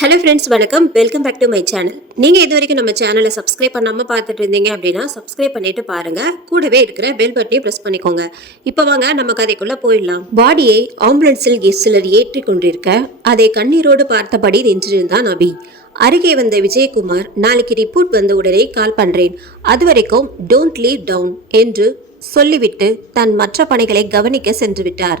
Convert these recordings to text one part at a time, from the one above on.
Hello friends, வணக்கம். Welcome back to my channel. நீங்கள் இது வரைக்கும் நம்ம சேனலை சப்ஸ்கிரைப் பண்ணாமல் பார்த்துட்டு இருந்தீங்க அப்படின்னா சப்ஸ்கிரைப் பண்ணிட்டு பாருங்கள். கூடவே இருக்கிற பெல் பட்டனையும் ப்ரெஸ் பண்ணிக்கோங்க. இப்போ வாங்க நம்ம கதைக்குள்ளே போயிடலாம். பாடியை ஆம்புலன்ஸில் சிலர் ஏற்றி கொண்டிருக்க அதை கண்ணீரோடு பார்த்தபடி நின்றிருந்தான் அபி. அருகே வந்த விஜயகுமார், நாளைக்கு ரிப்போர்ட் வந்த உடனே கால் பண்ணுறேன், அது வரைக்கும் டோன்ட் லீவ் டவுன் என்று சொல்லிவிட்டு தன் மற்ற பணிகளை கவனிக்க சென்று விட்டார்.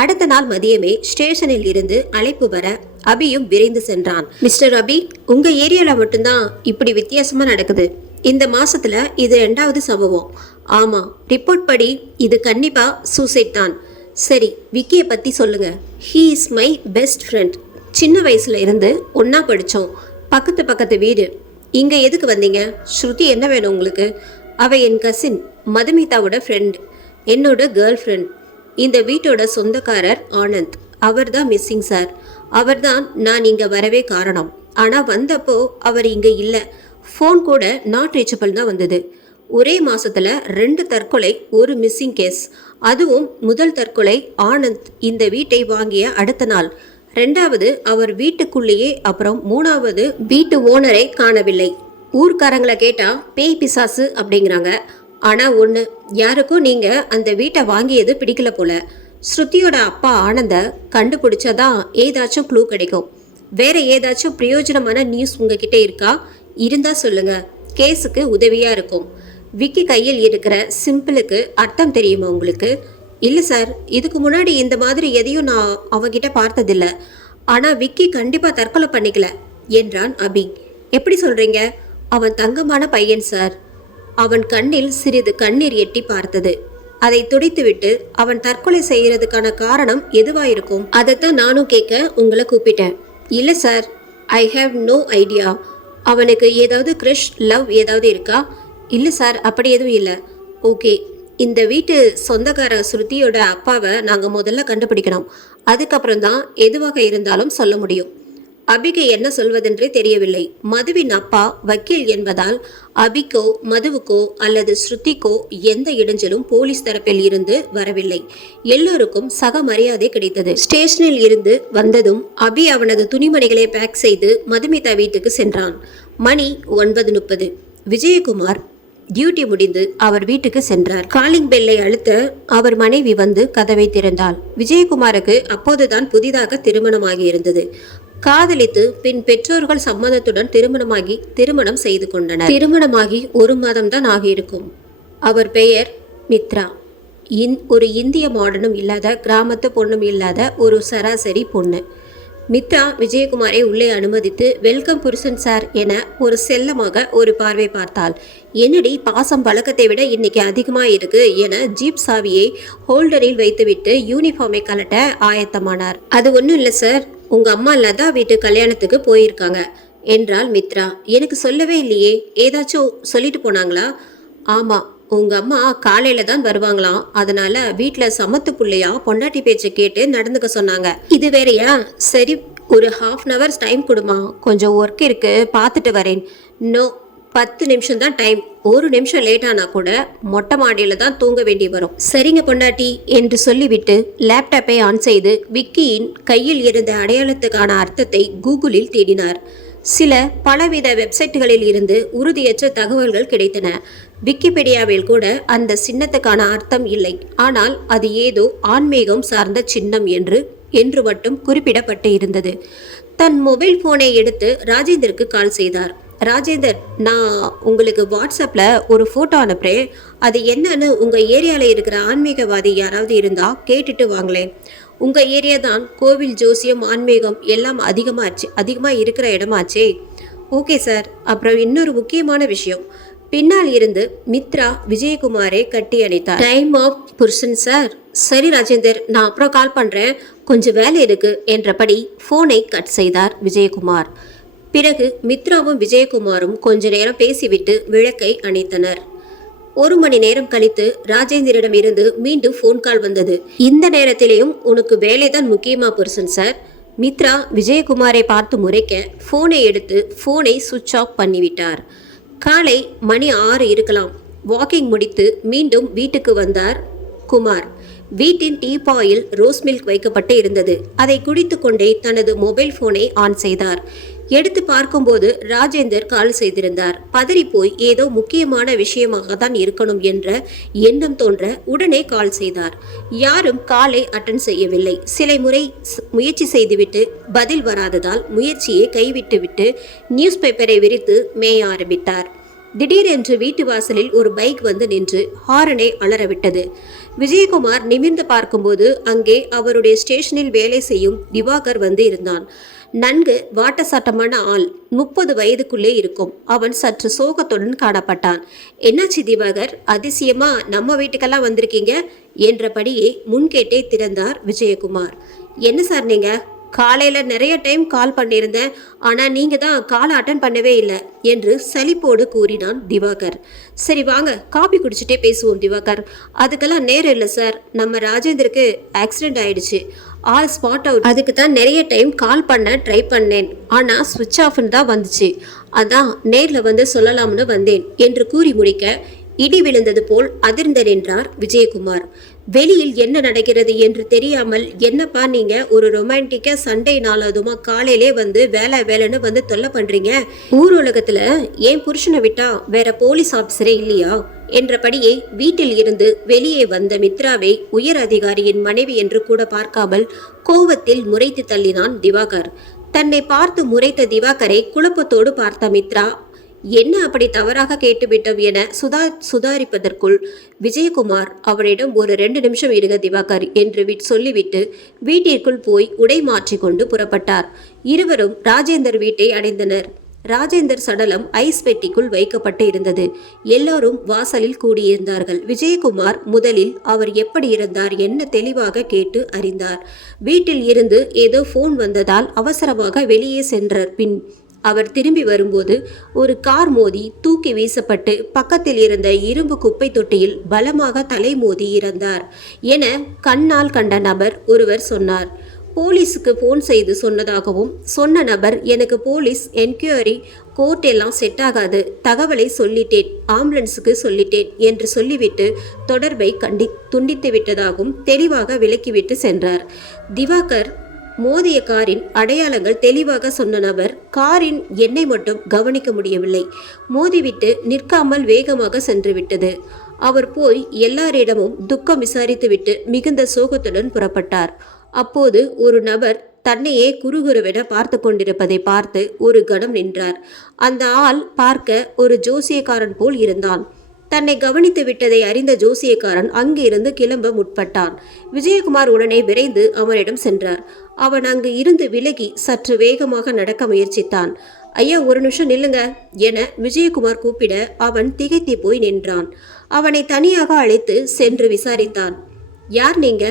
அடுத்த நாள் மதியமே ஸ்டேஷனில் இருந்து அழைப்பு வர அபியும் விரைந்து சென்றான். மிஸ்டர் அபி, உங்க ஏரியால மட்டும்தான் இப்படி வித்தியாசமா நடக்குது. இந்த மாசத்துல இது 2வது சம்பவம். ஆமா, ரிப்போர்ட் படி இது கண்டிப்பா சூசைட் தான். சரி, விக்கியை பத்தி சொல்லுங்க. He is my best friend. சின்ன வயசுல இருந்து ஒன்னா படிச்சோம். பக்கத்து வீடு. இங்க எதுக்கு வந்தீங்க? ஸ்ருதி என்ன வேணும் உங்களுக்கு? அவ என் கசின் மதுமிதாவோட ஃப்ரெண்ட், என்னோட கேர்ள் ஃப்ரெண்ட். இந்த வீட்டோட சொந்தக்காரர் ஆனந்த். அவர் தான் மிஸ்ஸிங் சார். அவர் தான் நான் இங்கே வரவே காரணம். ஆனால் வந்தப்போ அவர் இங்கே இல்லை. ஃபோன் கூட நாட் ரீச்சபிள் தான் வந்தது. ஒரே மாதத்தில் 2 தற்கொலை, ஒரு மிஸ்ஸிங் கேஸ். அதுவும் முதல் தற்கொலை ஆனந்த் இந்த வீட்டை வாங்கிய அடுத்த நாள். 2வது அவர் வீட்டுக்குள்ளேயே. அப்புறம் 3வது வீட்டு ஓனரை காணவில்லை. ஊர்க்காரங்களை கேட்டால் பேய் பிசாசு அப்படிங்கிறாங்க. ஆனால் ஒன்று, யாருக்கும் நீங்கள் அந்த வீட்டை வாங்கியது பிடிக்கல போல. ஸ்ருதியோட அப்பா ஆனந்த கண்டுபிடிச்சாதான் ஏதாச்சும் க்ளூ கிடைக்கும். வேற ஏதாச்சும் பிரயோஜனமான நியூஸ் உங்ககிட்ட இருக்கா? இருந்தா சொல்லுங்க, கேஸுக்கு உதவியா இருக்கும். விக்கி கையில் இருக்கிற சிம்பிளுக்கு அர்த்தம் தெரியுமா உங்களுக்கு? இல்லை சார், இதுக்கு முன்னாடி இந்த மாதிரி எதையும் நான் அவகிட்ட பார்த்ததில்ல. ஆனால் விக்கி கண்டிப்பாக தற்கொலை பண்ணிக்கல என்றான் அபி. எப்படி சொல்றீங்க? அவன் தங்கமான பையன் சார். அவன் கண்ணில் சிறிது கண்ணீர் எட்டி பார்த்தது. அதை துடைத்துவிட்டு, அவன் தற்கொலை செய்யறதுக்கான காரணம் எதுவாயிருக்கும்? அதைத்தான் நானும் கேட்க உங்களை கூப்பிட்டேன். இல்லை sir, I have no idea. அவனுக்கு ஏதாவது க்ரஷ், லவ் ஏதாவது இருக்கா? இல்லை சார், அப்படி எதுவும் இல்லை. ஓகே, இந்த வீட்டு சொந்தக்கார ஸ்ருதியோட அப்பாவை நாங்கள் முதல்ல கண்டுபிடிக்கணும். அதுக்கப்புறம் தான் எதுவாக இருந்தாலும் சொல்ல முடியும். அபிக்கு என்ன சொல்வதென்றே தெரியவில்லை. மதுவின் அப்பா வக்கீல் என்பதால் அபிக்கோ மதுவுக்கோ அல்லது ஸ்ருதிக்கோ எந்த இடைஞ்சலும் போலீஸ் தரப்பில் இருந்து வரவில்லை. எல்லோருக்கும் சக மரியாதை கிடைத்தது. ஸ்டேஷனில் இருந்து வந்ததும் அபி அவனது துணிமணிகளை பேக் செய்து மதுமிதா வீட்டுக்கு சென்றான். மணி 9:30. விஜயகுமார் டியூட்டி முடிந்து அவர் வீட்டுக்கு சென்றார். காலிங் பெல்லை அழுத்த அவர் மனைவி வந்து கதவை திறந்தாள். விஜயகுமாருக்கு அப்போதுதான் புதிதாக திருமணமாகி இருந்தது. காதலித்து பின் பெற்றோர்கள் சம்மதத்துடன் திருமணம் செய்து கொண்டனர். திருமணமாகி 1 மாதம் தான் ஆகியிருக்கும். அவர் பெயர் மித்ரா. ஒரு இந்திய மாடனும் இல்லாத, கிராமத்து பொண்ணும் இல்லாத ஒரு சராசரி பொண்ணு. மித்ரா விஜயகுமாரை உள்ளே அனுமதித்து, வெல்கம் புருஷன் சார் என ஒரு செல்லமாக ஒரு பார்வை பார்த்தாள். என்னடி பாசம் பழக்கத்தை விட இன்னைக்கு அதிகமாக இருக்கு என ஜீப் சாவியை ஹோல்டரில் வைத்துவிட்டு யூனிஃபார்மை கலட்ட ஆயத்தமானார். அது ஒன்றும் இல்லை சார், உங்க அம்மா லதா வீட்டு கல்யாணத்துக்கு போயிருக்காங்க என்றாள் மித்ரா. எனக்கு சொல்லவே இல்லையே, ஏதாச்சும் சொல்லிட்டு போனாங்களா? ஆமா, உங்க அம்மா காலையில தான் வருவாங்களாம். அதனால வீட்டுல சமத்து புள்ளையா பொண்டாட்டி பேச்சை கேட்டு நடந்துக்க சொன்னாங்க. இது வேறையா? சரி, ஒரு 1/2 hour டைம் கொடுமா, கொஞ்சம் ஒர்க் இருக்கு, பார்த்துட்டு வரேன். நோ, 10 நிமிஷம் தான் டைம். 1 நிமிஷம் லேட் ஆனா கூட மொட்டை மாடியில தான் தூங்க வேண்டி வரும். சரிங்க பொண்டாட்டி என்று சொல்லிவிட்டு லேப்டாப்பை ஆன் செய்து விக்கியின் கையில் இருந்த அடையாளத்துக்கான அர்த்தத்தை கூகுளில் தேடினார். பலவித வெப்சைட்டுகளில் இருந்து உறுதியற்ற தகவல்கள் கிடைத்தன. விக்கிபீடியாவில் கூட அந்த சின்னத்துக்கான அர்த்தம் இல்லை. ஆனால் அது ஏதோ ஆன்மீகம் சார்ந்த சின்னம் என்று மட்டும் குறிப்பிடப்பட்டு இருந்தது. தன் மொபைல் போனை எடுத்து ராஜேந்தருக்கு கால் செய்தார். ராஜேந்தர், நான் உங்களுக்கு வாட்ஸ்அப்பில் ஒரு ஃபோட்டோ அனுப்புகிறேன். அது என்னன்னு உங்கள் ஏரியாவில் இருக்கிற ஆன்மீகவாதி யாராவது இருந்தால் கேட்டுட்டு வாங்களேன். உங்கள் ஏரியா தான் கோவில், ஜோசியம், ஆன்மீகம் எல்லாம் அதிகமாக இருக்கிற இடமாச்சே. Okay sir. அப்புறம் இன்னொரு முக்கியமான விஷயம். பின்னால் இருந்து மித்ரா விஜயகுமாரை கட்டி அணைத்தார். டைம் ஆஃப் புருஷன் சார். சரி ராஜேந்தர், நான் அப்புறம் கால் பண்ணுறேன், கொஞ்சம் வேலை இருக்கு என்றபடி ஃபோனை கட் செய்தார் விஜயகுமார். பிறகு மித்ராவும் விஜயகுமாரும் கொஞ்ச நேரம் பேசிவிட்டு விளக்கை அணைத்தனர். 1 மணி நேரம் கழித்து ராஜேந்திரிடம் இருந்து மீண்டும் ஃபோன் கால் வந்தது. இந்த நேரத்திலேயும் உனக்கு வேலைதான் முக்கியமா புருஷன் சார்? மித்ரா விஜயகுமாரை பார்த்து முறைக்க ஃபோனை எடுத்து ஃபோனை சுவிட்ச் ஆஃப் பண்ணிவிட்டார். காலை மணி 6 இருக்கலாம். வாக்கிங் முடித்து மீண்டும் வீட்டுக்கு வந்தார் குமார். வீட்டின் டீபாயில் ரோஸ் மில்க் வைக்கப்பட்டு இருந்தது. அதை குடித்து கொண்டே தனது மொபைல் போனை ஆன் செய்தார். எடுத்து பார்க்கும்போது ராஜேந்தர் கால் செய்திருந்தார். பதறி போய் ஏதோ முக்கியமான விஷயமாக தான் இருக்கணும் என்ற எண்ணம் தோன்ற உடனே கால் செய்தார். யாரும் காலை அட்டன் செய்யவில்லை. சில முறை முயற்சி செய்துவிட்டு பதில் வராததால் முயற்சியை கைவிட்டுவிட்டு நியூஸ் பேப்பரை விரித்து மேய ஆரம்பித்தார். திடீரென்று வீட்டு வாசலில் ஒரு பைக் வந்து நின்று ஹாரனை அலறவிட்டது. விஜயகுமார் நிமிர்ந்து பார்க்கும்போது அங்கே அவருடைய ஸ்டேஷனில் வேலை செய்யும் திவாகர் வந்து இருந்தான். நன்கு வாட்டசாட்டமான ஆள், 30 வயதுக்குள்ளே இருக்கும். அவன் சற்று சோகத்துடன் காணப்பட்டான். என்னாச்சு திவாகர், அதிசயமா நம்ம வீட்டுக்கெல்லாம் வந்திருக்கீங்க என்றபடியே முன்கேட்டே திறந்தார் விஜயகுமார். என்ன சார் நீங்க? காலையில நிறைய டைம் கால் பண்ணியிருந்தேன், ஆனா நீங்க தான் கால் அட்டன் பண்ணவே இல்லை என்று சலிப்போடு கூறினான் திவாகர். சரி வாங்க காபி குடிச்சிட்டே பேசுவோம் திவாகர். அதுக்கெல்லாம் நேரம் இல்லை சார், நம்ம ராஜேந்தருக்கு ஆக்சிடென்ட் ஆயிடுச்சு, ஆல் ஸ்பாட் அவுட். அதுக்கு தான் நிறைய டைம் கால் பண்ண ட்ரை பண்ணேன், ஆனா சுவிட்ச் ஆஃப்னு தான் வந்துச்சு, அதான் நேர்ல வந்து சொல்லலாம்னு வந்தேன் என்று கூறி முடிக்க இடி விழுந்தது போல் அதிர்ந்து நின்றார் விஜயகுமார். வெளியில் என்ன நடக்கிறது என்று தெரியாமல், என்னப்பா நீங்க ஒரு ரொமான்டிக்கா சண்டே நாள் அதுமா காலையிலே வந்து வேலைன்னு வந்து தொல்லை பண்றீங்க, ஊர் உலகத்துல ஏன் புருஷனை விட்டா வேற போலீஸ் ஆபீசரே இல்லையா என்றபடியே வீட்டில் இருந்து வெளியே வந்த மித்ராவை உயர் அதிகாரியின் மனைவி என்று கூட பார்க்காமல் கோவத்தில் முறைத்து தள்ளினான் திவாகர். தன்னை பார்த்து முறைத்த திவாகரை குழப்பத்தோடு பார்த்த மித்ரா, என்ன அப்படி தவறாக கேட்டுவிட்டோம் என சுதாரிப்பதற்குள் விஜயகுமார் அவரிடம் ஒரு 2 நிமிஷம் இருங்க திவாகர் என்று சொல்லிவிட்டு வீட்டிற்குள் போய் உடை மாற்றிக்கொண்டு புறப்பட்டார். இருவரும் ராஜேந்தர் வீட்டை அடைந்தனர். ராஜேந்தர் சடலம் ஐஸ் பெட்டிக்குள் வைக்கப்பட்டு இருந்தது. எல்லோரும் வாசலில் கூடியிருந்தார்கள். விஜயகுமார் முதலில் அவர் எப்படி இருந்தார் என்ன தெளிவாக கேட்டு அறிந்தார். வீட்டில் இருந்து ஏதோ போன் வந்ததால் அவசரமாக வெளியே சென்றார். பின் அவர் திரும்பி வரும்போது ஒரு கார் மோதி தூக்கி வீசப்பட்டு பக்கத்தில் இருந்த இரும்பு குப்பை தொட்டியில் பலமாக தலை மோதி இறந்தார் என கண்ணால் கண்ட நபர் ஒருவர் சொன்னார். போலீஸுக்கு போன் செய்து சொன்னதாகவும், சொன்ன நபர் எனக்கு போலீஸ் என்கொயரி கோர்ட் எல்லாம் செட் ஆகாது, தகவலை சொல்லிட்டேன், ஆம்புலன்ஸுக்கு சொல்லிட்டேன் என்று சொல்லிவிட்டு தொடர்பை துண்டித்து விட்டதாகவும் தெளிவாக விலக்கிவிட்டு சென்றார். திவாகர் மோதிய காரின் அடையாளங்கள் தெளிவாக சொன்ன நபர் காரின் எண்ணை மட்டும் கவனிக்க முடியவில்லை. மோதிவிட்டு நிற்காமல் வேகமாக சென்று விட்டது. அவர் போய் எல்லாரிடமும் துக்கம் விசாரித்துவிட்டு மிகுந்த சோகத்துடன் புறப்பட்டார். அப்போது ஒரு நபர் தன்னையே குறுகுறுவென பார்த்து கொண்டிருப்பதை பார்த்து ஒரு கணம் நின்றார். அந்த ஆள் பார்க்க ஒரு ஜோசியக்காரன் போல் இருந்தான். தன்னை கவனித்து விட்டதை அறிந்த ஜோசியக்காரன் அங்கிருந்து கிளம்ப முற்பட்டான். விஜயகுமார் உடனே விரைந்து அவனிடம் சென்றார். அவன் அங்கு இருந்து விலகி சற்று வேகமாக நடக்க முயற்சித்தான். ஐயா, ஒரு நிமிஷம் நில்லுங்க என விஜயகுமார் கூப்பிட அவன் திகைத்து போய் நின்றான். அவனை தனியாக அழைத்து சென்று விசாரித்தான். யார் நீங்க?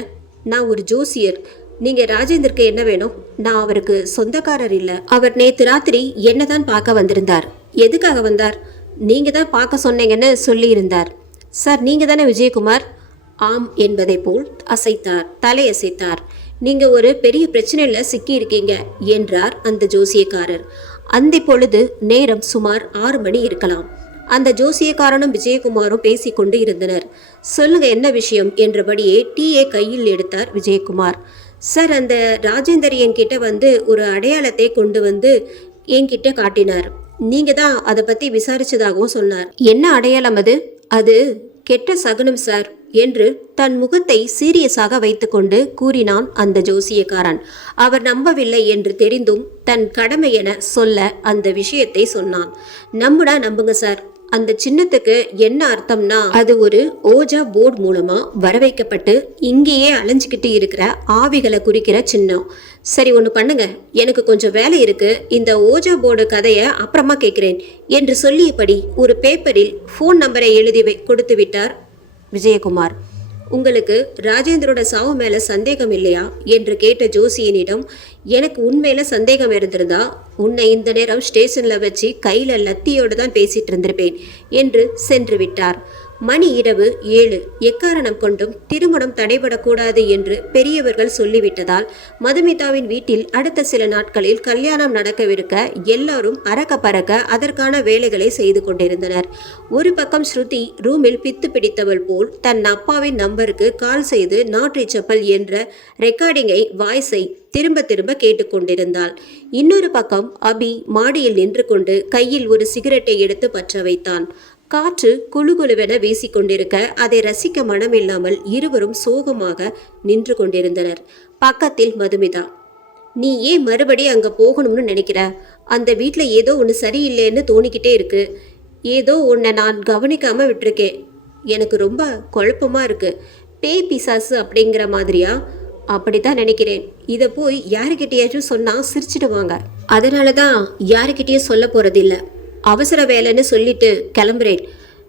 நான் ஒரு ஜோசியர். நீங்க ராஜேந்தருக்கு என்ன வேணும்? நான் அவருக்கு சொந்தக்காரர் இல்ல. அவர் நேத்து ராத்திரி என்னதான் பார்க்க வந்திருந்தார். எதுக்காக வந்தார்? நீங்க தான் பார்க்க சொன்னீங்கன்னு சொல்லி இருந்தார். சார், நீங்க தானே விஜயகுமார்? ஆம் என்பதை போல் தலையசைத்தார். நீங்க ஒரு பெரிய பிரச்சனையில சிக்கி இருக்கீங்க என்றார் அந்த ஜோசியக்காரர். அந்த பொழுது நேரம் சுமார் 6 மணி இருக்கலாம். அந்த ஜோசியக்காரனும் விஜயகுமாரும் பேசிக்கொண்டு இருந்தனர். சொல்லுங்க, என்ன விஷயம் என்றபடியே டீயை கையில் எடுத்தார் விஜயகுமார். சார், அந்த ராஜேந்தர் என்கிட்ட வந்து ஒரு அடையாளத்தை கொண்டு வந்து என்கிட்ட காட்டினார். நீங்க தான் அதை பத்தி விசாரிச்சதாகவும் சொன்னார். என்ன அடையாளம் அது? அது கெட்ட சகுனம் சார் என்று தன் முகத்தை சீரியஸாக வைத்துக்கொண்டு கூறினான் அந்த ஜோசியக்காரன். அவர் நம்பவில்லை என்று தெரிந்தும் தன் கடமை என சொல்ல அந்த விஷயத்தை சொன்னான். நம்புங்க சார். அந்த சின்னத்துக்கு என்ன அர்த்தம்னா, அது ஒரு ஓஜா போர்டு மூலமா வரவைக்கப்பட்டு இங்கேயே அலைஞ்சிக்கிட்டு இருக்கிற ஆவிகளை குறிக்கிற சின்னம். சரி, ஒன்று பண்ணுங்க, எனக்கு கொஞ்சம் வேலை இருக்கு, இந்த ஓஜா போர்டு கதையை அப்புறமா கேட்கிறேன் என்று சொல்லியபடி ஒரு பேப்பரில் ஃபோன் நம்பரை எழுதி கொடுத்து விட்டார் விஜயகுமார். உங்களுக்கு ராஜேந்திரோட சாவு மேல சந்தேகம் இல்லையா என்று கேட்ட ஜோசியனிடம், எனக்கு உண்மையில சந்தேகம் இருந்திருந்தா உன்னை இந்த நேரம் ஸ்டேஷன்ல வச்சு கையில லத்தியோடு தான் பேசிட்டு இருந்திருப்பேன் என்று சென்று விட்டார். மணி இரவு 7. எக்காரணம் கொண்டும் திருமணம் தடைபடக்கூடாது என்று பெரியவர்கள் சொல்லிவிட்டதால் மதுமிதாவின் வீட்டில் அடுத்த சில நாட்களில் கல்யாணம் நடக்கவிருக்க எல்லாரும் அறக்க பறக்க அதற்கான வேலைகளை செய்து கொண்டிருந்தனர். ஒரு பக்கம் ஸ்ருதி ரூமில் பித்து பிடித்தவள் போல் தன் அப்பாவின் நம்பருக்கு கால் செய்து நாட் ரீச்சபிள் என்ற ரெக்கார்டிங்கை வாய்ஸை திரும்ப திரும்ப கேட்டுக்கொண்டிருந்தாள். இன்னொரு பக்கம் அபி மாடியில் நின்று கொண்டு கையில் ஒரு சிகரெட்டை எடுத்து பற்ற வைத்தான். காற்று குழுகுழுவென வீசிக்கொண்டிருக்க அதை ரசிக்க மனமில்லாமல் இருவரும் சோகமாக நின்று கொண்டிருந்தனர். பக்கத்தில் மதுமிதா. நீ ஏன் மறுபடி அங்கே போகணும்னு நினைக்கிற? அந்த வீட்டில் ஏதோ ஒன்று சரியில்லைன்னு தோணிக்கிட்டே இருக்கு. ஏதோ ஒன்றை நான் கவனிக்காமல் விட்டுருக்கேன். எனக்கு ரொம்ப குழப்பமா இருக்கு. பேய் பிசாசு அப்படிங்கிற மாதிரியா? அப்படித்தான் நினைக்கிறேன். இதை போய் யாருக்கிட்டையாச்சும் சொன்னால் சிரிச்சிடுவாங்க. அதனால தான் யாருக்கிட்டேயும் சொல்ல போகிறதில்ல. அவசர வேலைன்னு சொல்லிட்டு கிளம்புறேன்.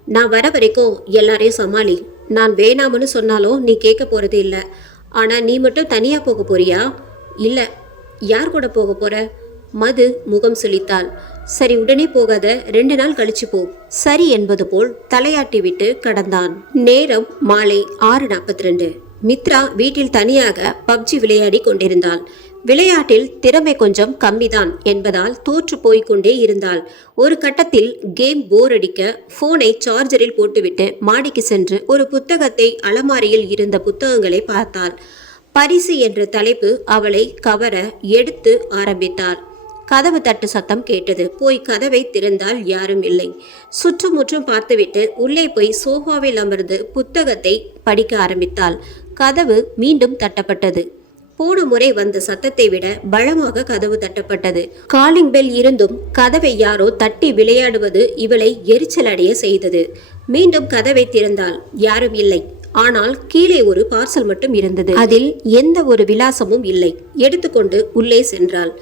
நான் வர வரைக்கும் எல்லாரையும் சமாளி. நான் வேணாம்னு சொன்னாலும் நீ கேட்க போகிறது இல்லை. ஆனால் நீ மட்டும் தனியாக போக போறியா? இல்லை. யார் கூட போக போற? மது முகம் சுளித்தாள். சரி, உடனே போகாத, 2 நாள் கழிச்சு போ. சரி என்பது போல் தலையாட்டி விட்டு கடந்தான். நேரம் மாலை 6:42. மித்ரா வீட்டில் தனியாக பப்ஜி விளையாடி கொண்டிருந்தாள். விளையாட்டில் திறமை கொஞ்சம் கம்மிதான் என்பதால் தோற்று போய்கொண்டே இருந்தாள். ஒரு கட்டத்தில் கேம் போர் அடிக்க போனை சார்ஜரில் போட்டுவிட்டு மாடிக்கு சென்று ஒரு புத்தகத்தை அலமாரியில் இருந்த புத்தகங்களை பார்த்தாள். பரிசு என்ற தலைப்பு அவளை கவர எடுத்து ஆரம்பித்தாள். கதவு தட்டு சத்தம் கேட்டது. போய் கதவை திறந்தால் யாரும் இல்லை. சுற்றுமுற்றும் பார்த்துவிட்டு உள்ளே போய் சோஃபாவில் அமர்ந்து புத்தகத்தை படிக்க ஆரம்பித்தாள். கதவு மீண்டும் தட்டப்பட்டது. போன முறை வந்த சத்தத்தை விட பலமாக கதவு தட்டப்பட்டது. காலிங் பெல் இருந்தும் கதவை யாரோ தட்டி விளையாடுவது இவளை எரிச்சல் அடைய செய்தது. மீண்டும் கதவை திறந்தாள். யாரும் இல்லை. ஆனால் கீழே ஒரு பார்சல் மட்டும் இருந்தது. அதில் எந்த ஒரு விலாசமும் இல்லை. எடுத்துக்கொண்டு உள்ளே சென்றாள்.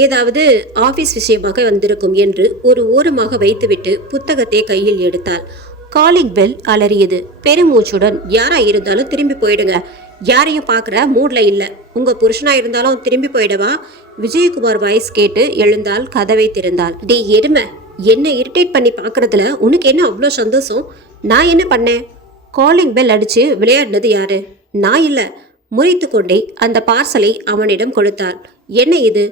ஏதாவது ஆபீஸ் விஷயமாக வந்திருக்கும் என்று ஒரு ஓரமாக வைத்துவிட்டு புத்தகத்தை கையில் எடுத்தாள். Calling bell அலறியது. பெருமூச்சுடன், யாரா இருந்தாலும் திரும்பி போயிடுங்க. யாரையும் பார்க்குற மூட்ல இல்லை. உங்க புருஷனா இருந்தாலும் திரும்பி போயிடவா? விஜயகுமார் வாய்ஸ் கேட்டு எழுந்தால் கதவை திறந்தாள். டே எருமை, என்ன இரிட்டேட் பண்ணி பார்க்கறதுல உனக்கு என்ன அவ்வளோ சந்தோஷம்? நான் என்ன பண்ணேன்? காலிங் பெல் அடிச்சு விளையாடினது யாரு? நான் இல்லை. முறித்து கொண்டே அந்த பார்சலை அவனிடம் கொடுத்தாள். என்ன இது?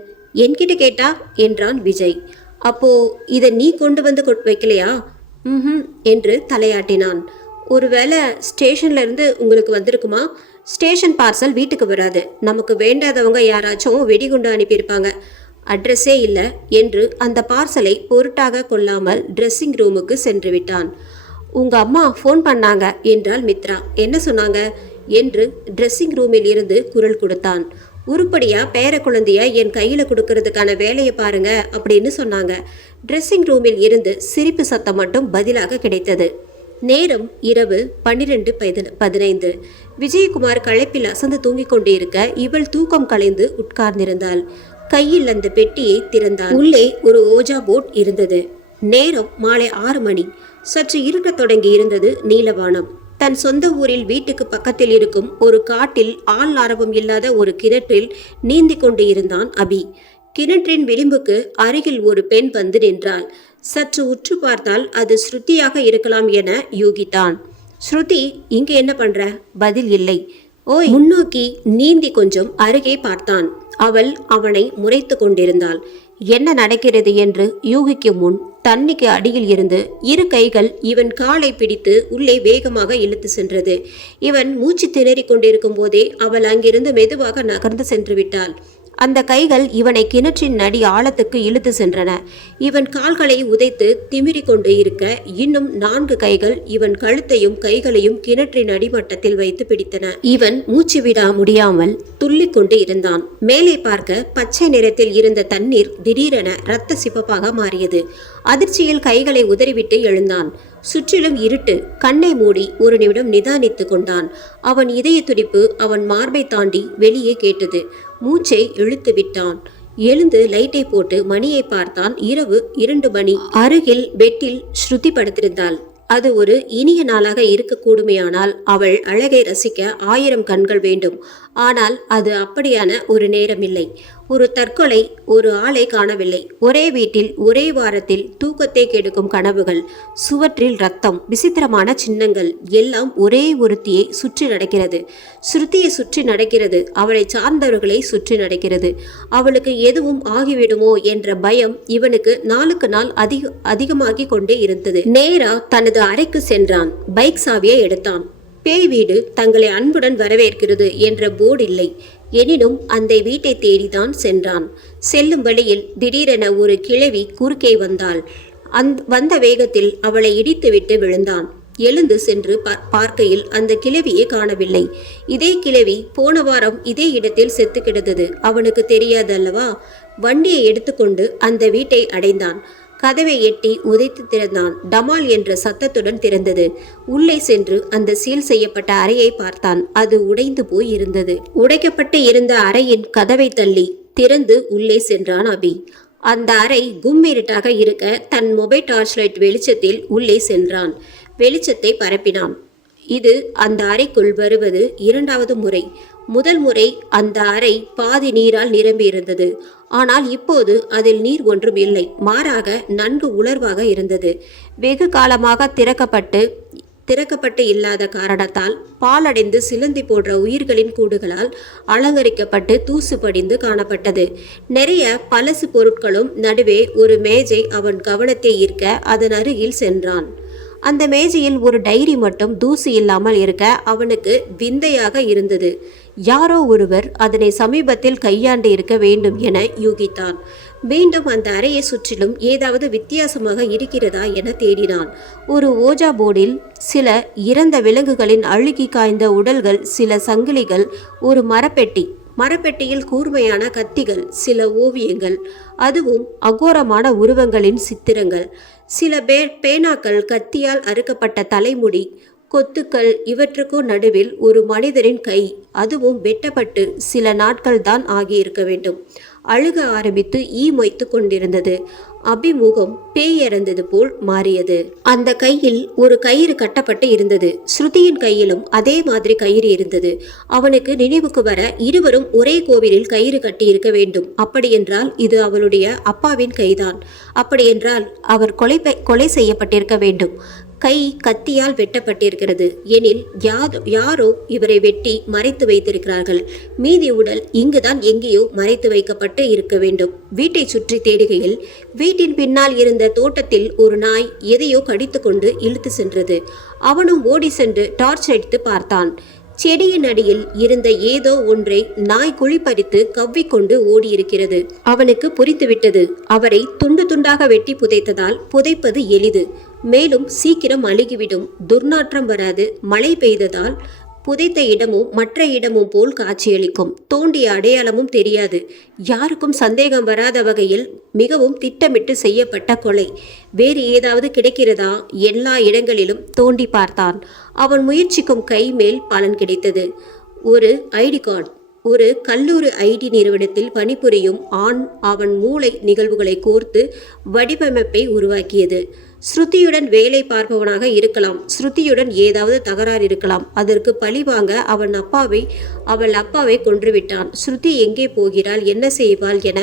என்கிட்ட கேட்டா என்றான் விஜய். அப்போ இதை நீ கொண்டு வந்து வைக்கலையா? என்று தலையாட்டினான். ஒருவேளை ஸ்டேஷன்ல இருந்து உங்களுக்கு வந்திருக்குமா? ஸ்டேஷன் பார்சல் வீட்டுக்கு வராது. நமக்கு வேண்டாதவங்க யாராச்சும் வெடிகுண்டு அனுப்பியிருப்பாங்க. அட்ரஸே இல்லை என்று அந்த பார்சலை பொருட்டாக கொள்ளாமல் ட்ரெஸ்ஸிங் ரூமுக்கு சென்று விட்டான். உங்க அம்மா ஃபோன் பண்ணாங்க என்றாள் மித்ரா. என்ன சொன்னாங்க என்று ட்ரெஸ்ஸிங் ரூமில் இருந்து குரல் கொடுத்தான். உருப்படியா பேர குழந்தைய என் கையில கொடுக்கறதுக்கான வேலையை பாருங்க அப்படின்னு சொன்னாங்க. ட்ரெஸ்ஸிங் ரூமில் இருந்து சிரிப்பு சத்தம் மட்டும் பதிலாக கிடைத்தது. நேரம் இரவு 12:15. விஜயகுமார் களைப்பில் அசந்து தூங்கிக் கொண்டிருக்க இவள் தூக்கம் கலைந்து உட்கார்ந்திருந்தாள். கையில் அந்த பெட்டியை திறந்தாள். உள்ளே ஒரு ஓஜா போட் இருந்தது. நேரம் மாலை 6 மணி. சற்று இருட்டத் தொடங்கி இருந்தது. நீலவானம். தன் சொந்த ஊரில் வீட்டுக்கு பக்கத்தில் இருக்கும் ஒரு காட்டில் ஆள் ஆரவம் இல்லாத ஒரு கிணற்றில் நீந்தி கொண்டு இருந்தான் அபி. கிணற்றின் விளிம்புக்கு அருகில் ஒரு பெண் வந்து நின்றாள். சற்று உற்று பார்த்தால் அது ஸ்ருதியாக இருக்கலாம் என யூகித்தான். ஸ்ருதி, இங்க என்ன பண்ற? பதில் இல்லை. ஓய். முன்னோக்கி நீந்தி கொஞ்சம் அருகே பார்த்தான். அவள் அவனை முறைத்து கொண்டிருந்தாள். என்ன நடக்கிறது என்று யூகிக்கும் முன் தண்ணிக்கு அடியில் இருந்து 2 கைகள் இவன் காலை பிடித்து உள்ளே வேகமாக இழுத்து சென்றது. இவன் மூச்சு திணறிக் கொண்டிருக்கும் போதே அவள் அங்கிருந்து மெதுவாக நகர்ந்து சென்று விட்டாள். அந்த கைகள் இவனை கிணற்றின் நடி ஆழத்துக்கு இழுத்து சென்றன. இவன் கால்களை உதைத்து திமிரி கொண்டு இருக்க இன்னும் 4 கைகள் இவன் கழுத்தையும் கைகளையும் கிணற்றின் அடிமட்டத்தில் வைத்து பிடித்தன. இவன் மூச்சு விட முடியாமல் துள்ளிக் கொண்டு இருந்தான். மேலே பார்க்க பச்சை நிறத்தில் இருந்த தண்ணீர் திடீரென இரத்த சிவப்பாக மாறியது. அதிர்ச்சியில் கைகளை உதறிவிட்டு எழுந்தான். சுற்றிலும் இருட்டு. கண்ணை மூடி ஒரு நிமிடம் நிதானித்து கொண்டான். அவன் இதய துடிப்பு அவன் மார்பை தாண்டி வெளியே கேட்டது. மூச்சை இழுத்து விட்டான். எழுந்து லைட்டை போட்டு மணியை பார்த்தான். இரவு 2 மணி. அருகில் பெட்டில் ஸ்ருதி படுத்திருந்தாள். அது ஒரு இனிய நாளாக இருக்கக்கூடுமையானால் அவள் அழகை ரசிக்க 1000 கண்கள் வேண்டும். ஆனால் அது அப்படியான ஒரு நேரம் இல்லை. ஒரு தற்கொலை, ஒரு ஆளை காணவில்லை. ஒரே வீட்டில் ஒரே வாரத்தில் தூக்கத்தை கெடுக்கும் கனவுகள், சுவற்றில் ரத்தம், விசித்திரமான சின்னங்கள் எல்லாம் ஒரே ஒருத்தியை சுற்றி நடக்கிறது. ஸ்ருதியை சுற்றி நடக்கிறது. அவளை சார்ந்தவர்களை சுற்றி நடக்கிறது. அவளுக்கு எதுவும் ஆகிவிடுமோ என்ற பயம் இவனுக்கு நாளுக்கு நாள் அதிகமாகிக் கொண்டே இருந்தது. நேரா தனது அறைக்கு சென்றான். பைக் சாவியை எடுத்தான். பேய் வீடு தங்களை அன்புடன் வரவேற்கிறது என்ற போர்டு இல்லை. எனினும் அந்த வீட்டை தேடிதான் சென்றான். செல்லும் வழியில் திடீரென ஒரு கிழவி குறுக்கே வந்தாள். வந்த வேகத்தில் அவளை இடித்துவிட்டு விழுந்தான். எழுந்து சென்று பார்க்கையில் அந்த கிழவியை காணவில்லை. இதே கிழவி போன வாரம் இதே இடத்தில் செத்து கிடந்தது. அவனுக்கு தெரியாதல்லவா? வண்டியை எடுத்துக்கொண்டு அந்த வீட்டை அடைந்தான். கதவை எட்டி உதைத்து திறந்தான். டமால் என்ற சத்தத்துடன் திறந்தது. உள்ளே சென்று அந்த சீல் செய்யப்பட்ட அறையை பார்த்தான். அது உடைந்து போய் இருந்தது. உடைக்கப்பட்டு இருந்த அறையின் கதவை தள்ளி திறந்து உள்ளே சென்றான் அபி. அந்த அறை கும்மிருட்டாக இருக்க தன் மொபைல் டார்ச் லைட் வெளிச்சத்தில் உள்ளே சென்றான். வெளிச்சத்தை பரப்பினான். இது அந்த அறைக்குள் வருவது இரண்டாவது முறை. முதல் முறை அந்த அறை பாதி நீரால் நிரம்பி இருந்தது. ஆனால் இப்போது அதில் நீர் ஒன்றும் இல்லை. மாறாக நன்கு உலர்வாக இருந்தது. வெகு காலமாக திறக்கப்பட்டு இல்லாத காரணத்தால் பாலடைந்து சிலந்தி போன்ற உயிர்களின் கூடுகளால் அலங்கரிக்கப்பட்டு தூசு படிந்து காணப்பட்டது. நிறைய பழசு பொருட்களும் நடுவே ஒரு மேஜை அவன் கவனத்தை ஈர்க்க அதன் அருகில் சென்றான். அந்த மேஜையில் ஒரு டைரி மட்டும் தூசி இல்லாமல் இருக்க அவனுக்கு விந்தையாக இருந்தது. யாரோ ஒருவர் அதனை சமீபத்தில் கையாண்டு இருக்க வேண்டும் என யூகித்தான். மீண்டும் அந்த அறையை சுற்றிலும் ஏதாவது வித்தியாசமாக இருக்கிறதா என தேடினான். ஒரு ஓஜா போர்டில் சில இறந்த விலங்குகளின் அழுகி காய்ந்த உடல்கள், சில சங்கிலிகள், ஒரு மரப்பெட்டியில் கூர்மையான கத்திகள், சில ஓவியங்கள், அதுவும் அகோரமான உருவங்களின் சித்திரங்கள், சில பேனாக்கள், கத்தியால் அறுக்கப்பட்ட தலைமுடி, கொத்துக்கள். இவற்றுக்கும் நடுவில் ஒரு மனிதரின் கை, அதுவும் வெட்டப்பட்டு சில நாட்கள் தான் ஆகியிருக்க வேண்டும். அழுக ஆரம்பித்து மொய்த்து கொண்டிருந்தது. அபிமுகம் பேய் இறந்தது போல் மாறியது. அந்த கையில் ஒரு கயிறு கட்டப்பட்டு இருந்தது. ஸ்ருதியின் கையிலும் அதே மாதிரி கயிறு இருந்தது. அவனுக்கு நினைவுக்கு வர இருவரும் ஒரே கோவிலில் கயிறு கட்டி இருக்க வேண்டும். அப்படியென்றால் இது அவளுடைய அப்பாவின் கைதான். அப்படியென்றால் அவர் கொலை செய்யப்பட்டிருக்க வேண்டும். கை கத்தியால் வெட்டப்பட்டிருக்கிறது எனில் யாரோ இவரை வெட்டி மறைத்து வைத்திருக்கிறார்கள். மீதி உடல் இங்குதான் எங்கேயோ மறைத்து வைக்கப்பட்டு இருக்க வேண்டும். வீட்டை சுற்றி தேடுகையில் வீட்டின் பின்னால் இருந்த தோட்டத்தில் ஒரு நாய் எதையோ கடித்து கொண்டு இழுத்து சென்றது. அவனும் ஓடி சென்று டார்ச் அடித்து பார்த்தான். செடியின் அடியில் இருந்த ஏதோ ஒன்றை நாய் குழிப்பறித்து கவ்விக்கொண்டு ஓடியிருக்கிறது. அவனுக்கு புரிந்துவிட்டது. அவரை துண்டு துண்டாக வெட்டி புதைத்ததால் புதைப்பது எளிது. மேலும் சீக்கிரம் அழுகிவிடும். துர்நாற்றம் வராது. மழை பெய்ததால் புதைத்த இடமும் மற்ற இடமும் போல் காட்சியளிக்கும். தோண்டிய அடையாளமும் தெரியாது. யாருக்கும் சந்தேகம் வராத வகையில் மிகவும் திட்டமிட்டு செய்யப்பட்ட கொலை. வேறு ஏதாவது கிடைக்கிறதா? எல்லா இடங்களிலும் தோண்டி பார்த்தான். அவன் முயற்சிக்கும் கை மேல் பலன் கிடைத்தது. ஒரு ஐடி கார்டு. ஒரு கல்லூரி ஐடி நிறுவனத்தில் பணிபுரியும் ஆண் அவன் மூளை நிகழ்வுகளை கோர்த்து வடிவமைப்பை உருவாக்கியது. ஸ்ருதியுடன் வேலை பார்ப்பவனாக இருக்கலாம். ஸ்ருதியுடன் ஏதாவது தகராறு இருக்கலாம். அதற்கு பழி வாங்க அவள் அப்பாவை கொன்றுவிட்டான். ஸ்ருதி எங்கே போகிறாள், என்ன செய்வாள் என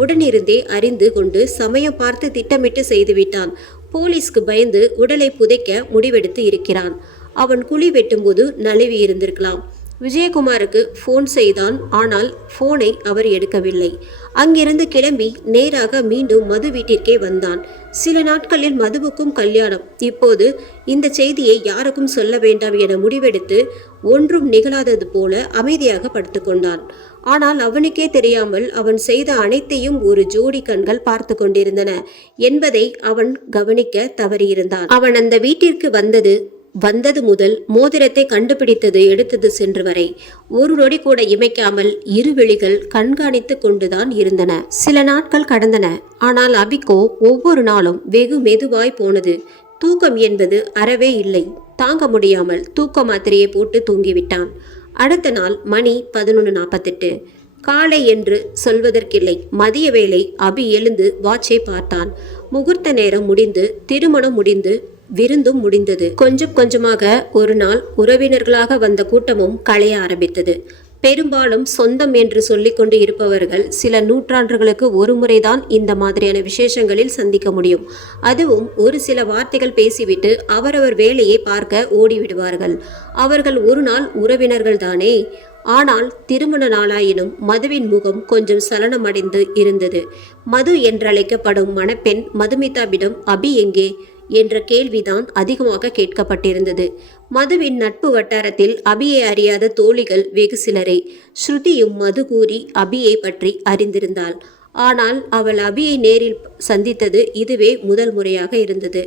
உடனிருந்தே அறிந்து கொண்டு சமயம் பார்த்து திட்டமிட்டு செய்துவிட்டான். போலீஸ்க்கு பயந்து உடலை புதைக்க முடிவெடுத்து இருக்கிறான். அவன் குழி வெட்டும்போது நழுவி இருந்திருக்கலாம். விஜயகுமாருக்கு ஃபோன் செய்தான். ஆனால் ஃபோனை அவர் எடுக்கவில்லை. அங்கிருந்து கிளம்பி நேராக மீண்டும் மது வீட்டிற்கே வந்தான். சில நாட்களில் மதுவுக்கும் கல்யாணம். இப்போது இந்த செய்தியை யாருக்கும் சொல்ல வேண்டாம் என முடிவெடுத்து ஒன்றும் நிகழாதது போல அமைதியாக படுத்துக்கொண்டான். ஆனால் அவனுக்கே தெரியாமல் அவன் செய்த அனைத்தையும் ஒரு ஜோடி கண்கள் பார்த்து கொண்டிருந்தன என்பதை அவன் கவனிக்க தவறியிருந்தான். அவன் அந்த வீட்டிற்கு வந்தது முதல் மோதிரத்தை கண்டுபிடித்தது எடுத்தது சென்று வரை ஒரு நொடி கூட இமைக்காமல் இரு விழிகள் கண்காணித்து கொண்டுதான் இருந்தன. சில நாட்கள் கடந்தன. ஆனால் அபிக்கோ ஒவ்வொரு நாளும் வெகு மெதுவாய் போனது. தூக்கம் என்பது அறவே இல்லை. தாங்க முடியாமல் தூக்க மாத்திரையை போட்டு தூங்கிவிட்டான். அடுத்த நாள் மணி 11:48. காலை என்று சொல்வதற்கில்லை. மதிய வேளை. அபி எழுந்து வாட்சை பார்த்தான். முகூர்த்த நேரம் முடிந்து, திருமணம் முடிந்து, விருந்தும் முடிந்தது. கொஞ்சம் கொஞ்சமாக ஒரு நாள் உறவினர்களாக வந்த கூட்டமும் களைய ஆரம்பித்தது. பெரும்பாலும் சொந்தம் என்று சொல்லிக்கொண்டு இருப்பவர்கள் சில நூற்றாண்டுகளுக்கு ஒரு முறைதான் இந்த மாதிரியான விசேஷங்களில் சந்திக்க முடியும். அதுவும் ஒரு சில வார்த்தைகள் பேசிவிட்டு அவரவர் வேலையை பார்க்க ஓடிவிடுவார்கள். அவர்கள் ஒரு நாள் உறவினர்கள் தானே. ஆனால் திருமண நாளாயினும் மதுவின் முகம் கொஞ்சம் சலனமடைந்து இருந்தது. மது என்றழைக்கப்படும் மணப்பெண் மதுமிதாவிடம் அபி எங்கே என்ற கேள்விதான் அதிகமாக கேட்கப்பட்டிருந்தது. மதுவின் நட்பு வட்டாரத்தில் அபியை அறியாத தோழிகள் வெகு சிலரை. ஸ்ருதியும் மது கூறி அபியை பற்றி அறிந்திருந்தாள். ஆனால் அவள் அபியை நேரில் சந்தித்தது இதுவே முதல் முறையாக இருந்தது.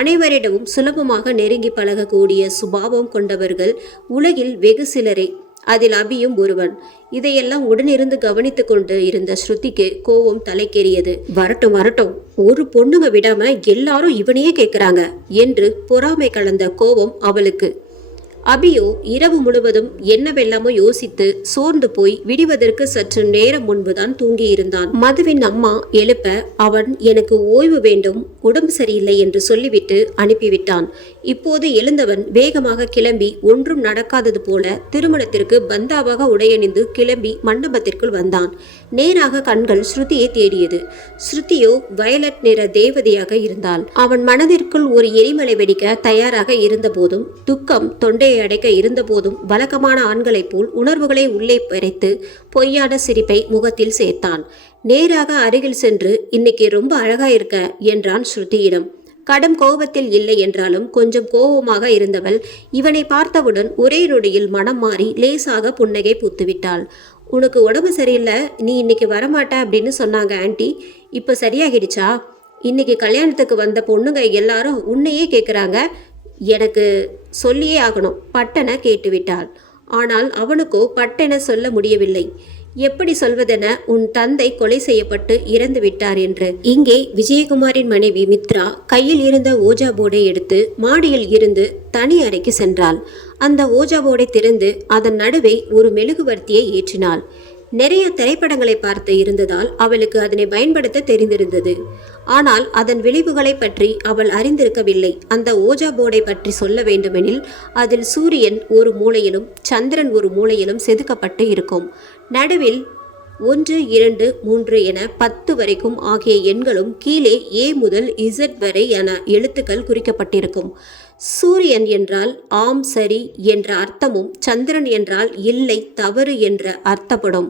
அனைவரிடமும் சுலபமாக நெருங்கி பழகக்கூடிய சுபாவம் கொண்டவர்கள் உலகில் வெகு சிலரை, அதில் அபியும் ஒருவன். இதையெல்லாம் உடனிருந்து கவனித்து கொண்டு இருந்த ஸ்ருதிக்கு கோபம் தலைக்கேறியது. வரட்டும், ஒரு பொண்ணுங்க விடாம எல்லாரும் இவனையே கேட்கிறாங்க என்று பொறாமை கலந்த கோபம் அவளுக்கு. அபியோ இரவு முழுவதும் என்னவெல்லாமோ யோசித்து சோர்ந்து போய் விடுவதற்கு சற்று நேரம் முன்புதான் தூங்கியிருந்தான். மதுவின் அம்மா எழுப்ப அவன் எனக்கு ஓய்வு வேண்டும், உடம்பு சரியில்லை என்று சொல்லிவிட்டு அனுப்பிவிட்டான். இப்போது எழுந்தவன் வேகமாக கிளம்பி ஒன்றும் நடக்காதது போல திருமணத்திற்கு பந்தாவாக உடையணிந்து கிளம்பி மண்டபத்திற்குள் வந்தான். நேராக கண்கள் ஸ்ருதியை தேடியது. ஸ்ருதியோ வயலட் நிற தேவதையாக இருந்தாள். அவன் மனதிற்குள் ஒரு எரிமலை வெடிக்க தயாராக இருந்த போதும், துக்கம் தொண்டையை அடைக்க இருந்த போதும், வழக்கமான ஆண்களைப் போல் உணர்வுகளை உள்ளே பறைத்து பொய்யான சிரிப்பை முகத்தில் சேர்த்தான். நேராக அருகில் சென்று இன்னைக்கு ரொம்ப அழகா இருக்க என்றான் ஸ்ருதியிடம். கடும் கோபத்தில் இல்லை என்றாலும் கொஞ்சம் கோபமாக இருந்தவள் இவனை பார்த்தவுடன் ஒரே நொடியில் மனம் மாறி லேசாக புன்னகை பூத்துவிட்டாள். உனக்கு உடம்பு சரியில்லை, நீ இன்னைக்கு வரமாட்ட அப்படின்னு சொன்னாங்க ஆண்டி. இப்போ சரியாகிடுச்சா? இன்னைக்கு கல்யாணத்துக்கு வந்த பொண்ணுங்க எல்லாரும் உன்னையே கேட்குறாங்க. எனக்கு சொல்லியே ஆகணும் பட்டென கேட்டுவிட்டாள். ஆனால் அவனுக்கோ பட்டென சொல்ல முடியவில்லை. எப்படி சொல்வதென, உன் தந்தை கொலை செய்யப்பட்டு இறந்து விட்டார் என்று. இங்கே விஜயகுமாரின் மனைவி மித்ரா கையில் இருந்த ஓஜா போர்டை எடுத்து மாடியில் இருந்து தனி அறைக்கு சென்றாள். அந்த ஓஜா போர்டை திறந்து அதன் நடுவே ஒரு மெழுகுவர்த்தியை ஏற்றினாள். நிறைய திரைப்படங்களை பார்த்து இருந்ததால் அவளுக்கு அதனை பயன்படுத்த தெரிந்திருந்தது. ஆனால் அதன் விளைவுகளை பற்றி அவள் அறிந்திருக்கவில்லை. அந்த ஓஜா போர்டை பற்றி சொல்ல வேண்டுமெனில் அதில் சூரியன் ஒரு மூலையிலும் சந்திரன் ஒரு மூலையிலும் செதுக்கப்பட்டு இருக்கும். நடுவில் 1, 2, 3 என 10 வரைக்கும் ஆகிய எண்களும் கீழே A முதல் Z வரை என எழுத்துக்கள் குறிக்கப்பட்டிருக்கும். சூரியன் என்றால் ஆம் சரி என்ற அர்த்தமும், சந்திரன் என்றால் இல்லை தவறு என்ற அர்த்தப்படும்.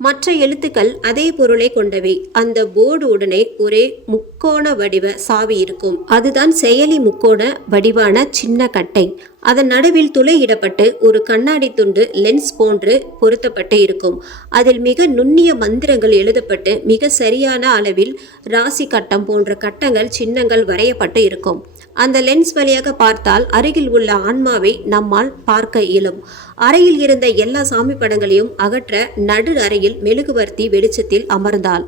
மற்ற எழுத்துக்கள் அதே பொருளை கொண்டவை. அந்த போர்டு உடனே ஒரே முக்கோண வடிவ சாவி இருக்கும். அதுதான் செயலி முக்கோண வடிவான சின்ன கட்டை. அதன் நடுவில் துளையிடப்பட்டு ஒரு கண்ணாடி துண்டு லென்ஸ் போன்று பொருத்தப்பட்டு இருக்கும். அதில் மிக நுண்ணிய மந்திரங்கள் எழுதப்பட்டு மிக சரியான அளவில் ராசி கட்டம் போன்ற கட்டங்கள் சின்னங்கள் வரையப்பட்டு இருக்கும். அந்த லென்ஸ் வழியாக பார்த்தால் அருகில் உள்ள ஆன்மாவை நம்மால் பார்க்க இயலும். அறையில் இருந்த எல்லா சாமி படங்களையும் அகற்ற நடு அறையில் மெழுகுவர்த்தி வெளிச்சத்தில் அமர்ந்தாள்.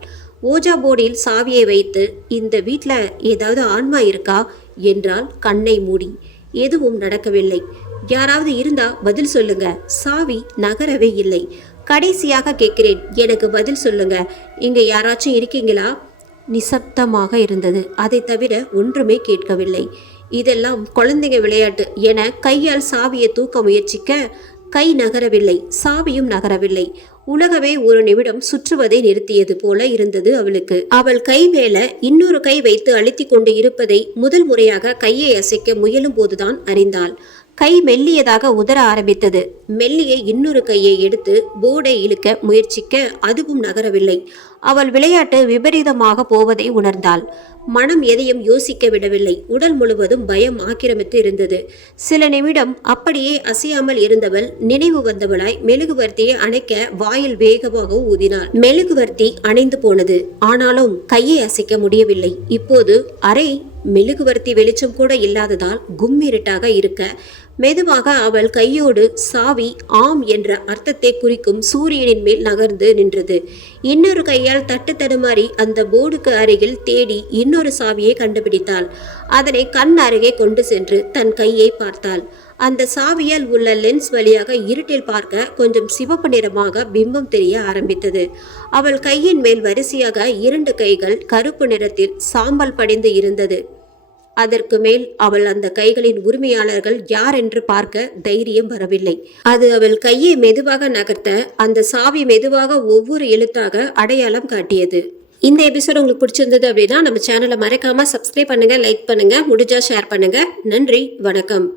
ஓஜா போர்டில் சாவியை வைத்து, இந்த வீட்டில் ஏதாவது ஆன்மா இருக்கா என்றால் கண்ணை மூடி. எதுவும் நடக்கவில்லை. யாராவது இருந்தா பதில் சொல்லுங்க. சாவி நகரவே இல்லை. கடைசியாக கேட்கிறேன், எனக்கு பதில் சொல்லுங்க. இங்க யாராச்சும் இருக்கீங்களா? நிசப்தமாக இருந்தது. அதை தவிர ஒன்றுமே கேட்கவில்லை. இதெல்லாம் குழந்தைங்க விளையாட்டு என கையால் சாவியை தூக்க முயற்சிக்க கை நகரவில்லை, சாவியும் நகரவில்லை. உலகமே ஒரு நிமிடம் சுற்றுவதை நிறுத்தியது போல இருந்தது அவளுக்கு. அவள் கை மேல இன்னொரு கை வைத்து அழுத்தி கொண்டு இருப்பதை முதல் முறையாக கையை அசைக்க முயலும் போதுதான் அறிந்தாள். கை மெல்லியதாக உதற ஆரம்பித்தது. மெல்லிய இன்னொரு கையை எடுத்து போர்டை இழுக்க முயற்சிக்க அதுவும் நகரவில்லை. அவள் விளையாட்டு விபரீதமாக போவதை உணர்ந்தாள். மனம் எதையும் யோசிக்க விடவில்லை. உடல் முழுவதும் பயம் ஆக்கிரமித்து இருந்தது. சில நிமிடம் அப்படியே அசையாமல் இருந்தவள் நினைவு வந்தவளாய் மெழுகுவர்த்தியை அணைக்க வாயில் வேகமாக ஊதினாள். மெழுகுவர்த்தி அணைந்து போனது. ஆனாலும் கையை அசைக்க முடியவில்லை. இப்போது அறை மெழுகுவர்த்தி வெளிச்சம் கூட இல்லாததால் கும்மிருட்டாக இருக்க மெதுவாக அவள் கையோடு சாவி ஆம் என்ற அர்த்தத்தை குறிக்கும் சூரியனின் மேல் நகர்ந்து நின்றது. இன்னொரு கையால் தட்டு தடுமாறி அந்த போர்டுக்கு அருகில் தேடி இன்னொரு சாவியை கண்டுபிடித்தாள். அதனை கண் அருகே கொண்டு சென்று தன் கையை பார்த்தாள். அந்த சாவியால் உள்ள லென்ஸ் வழியாக இருட்டில் பார்க்க கொஞ்சம் சிவப்பு நிறமாக பிம்பம் தெரிய ஆரம்பித்தது. அவள் கையின் மேல் வரிசையாக 2 கைகள் கருப்பு நிறத்தில் சாம்பல் படிந்து இருந்தது. அதற்கு மேல் அவள் அந்த கைகளின் உரிமையாளர்கள் யார் என்று பார்க்க தைரியம் வரவில்லை. அது அவள் கையை மெதுவாக நகர்த்த அந்த சாவி மெதுவாக ஒவ்வொரு எழுத்தாக அடையாளம் காட்டியது. இந்த எபிசோட் உங்களுக்கு பிடிச்சிருந்தது அப்படின்னா நம்ம சேனலை மறக்காம சப்ஸ்கிரைப் பண்ணுங்க, லைக் பண்ணுங்க, முடிஞ்சா ஷேர் பண்ணுங்க. நன்றி, வணக்கம்.